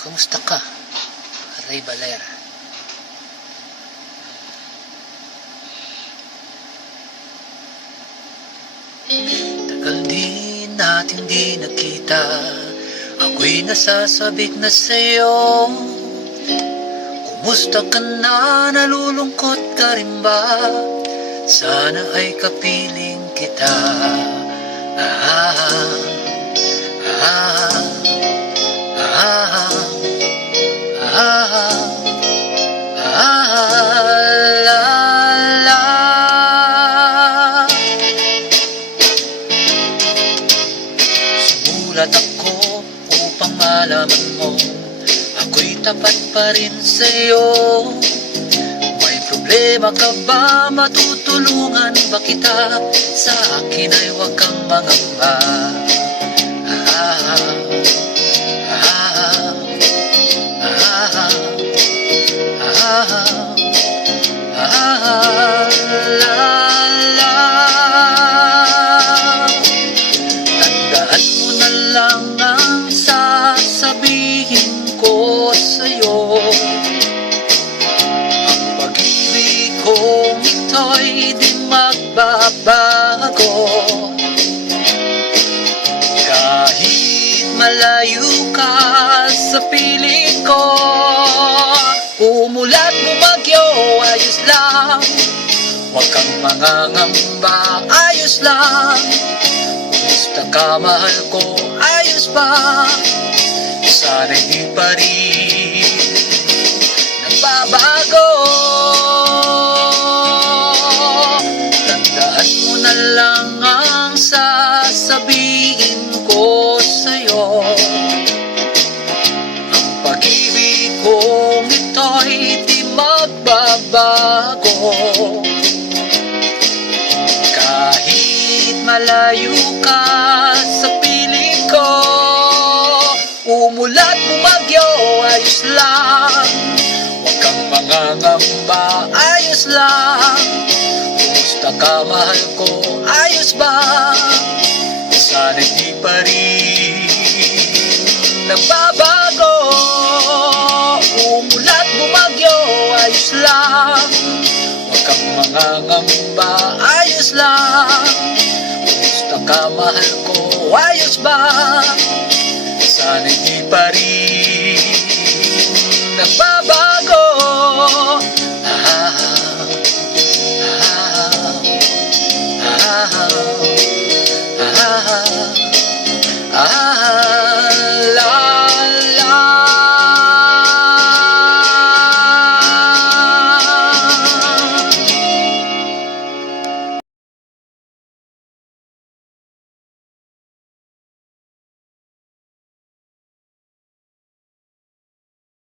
Kamusta ka, Ray Valera? Tagal din natin di nakita, ako'y nasasabik na sa'yo. Kumusta ka na, nalulungkot ka rin ba? Sana ay kapiling kita. Ah, ah, ah, ah, la, la. Sumulat ako upang malaman mo ako'y tapat pa rin sa'yo. May problema ka ba? Matutulungan ba kita? Sa akin ay huwag kang mangamba. Ah, ah, ah, ah, la, la. Tandaan mo na lang ang sasabihin ko sa'yo. Ang pag-ibig kong ito'y di magbabago. Kahit malayo ka sa piling ko, umulat bumagyo, ayos lang. Huwag kang mangangamba, ayos lang. Kumusta ka, mahal ko, ayos ba? Sana'y di pa rin nagbabago. Tandaan mo na lang ang sasabihin ko sa'yo. Ang pag-ibig kong ito'y di magbabago. Kahit malayo ka sa piling ko, umulat bumagyo, ayos lang. Huwag kang mangangamba, ayos lang. Kumusta ka, mahal ko, ayos ba? Sana'y di pa rin nagbabago. Umulat bumagyo, ayos lang. Huwag kang mangangamba, ayos lang. Kumusta ka, mahal ko, ayos ba? Sana'y di pa rin nagbabago.